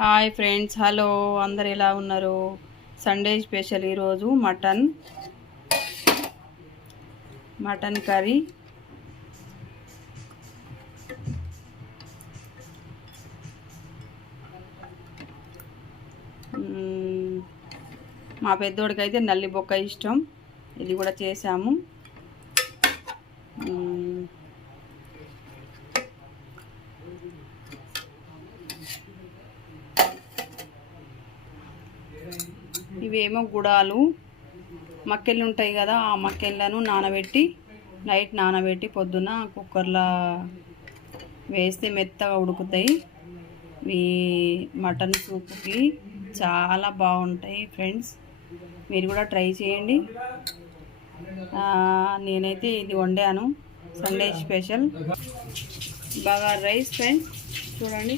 Hi friends hello. అందరు ఎలా ఉన్నారు? సండే స్పెషల్ ఈరోజు మటన్. Mutton curry. మా పెద్దోడికైతే నల్లి బొక్క ఇష్టం. ఇది కూడా చేసాము ఇవేమో గుడాలు మక్కెళ్ళు ఉంటాయి కదా ఆ మక్కెళ్ళను నానబెట్టి నైట్ నానబెట్టి పొద్దున కుక్కర్లో వేస్తే మెత్తగా ఉడుకుతాయి. ఈ మటన్ సూప్కి చాలా బాగుంటాయి ఫ్రెండ్స్. మీరు కూడా ట్రై చేయండి. నేనైతే ఇది వండాను. Sunday special. Bagara rice friends చూడండి.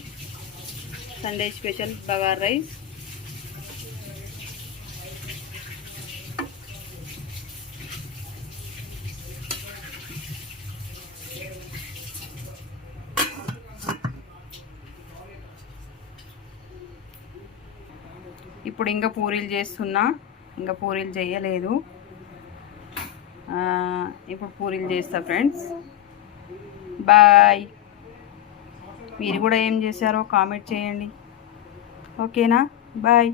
Sunday special bagara rice. ఇప్పుడు ఇంకా పూరీలు చేస్తున్నా. ఇంకా పూరీలు చేయలేదు. ఇప్పుడు పూరీలు చేస్తా ఫ్రెండ్స్. బాయ్. మీరు కూడా ఏం చేశారో కామెంట్ చేయండి. ఓకేనా? బాయ్.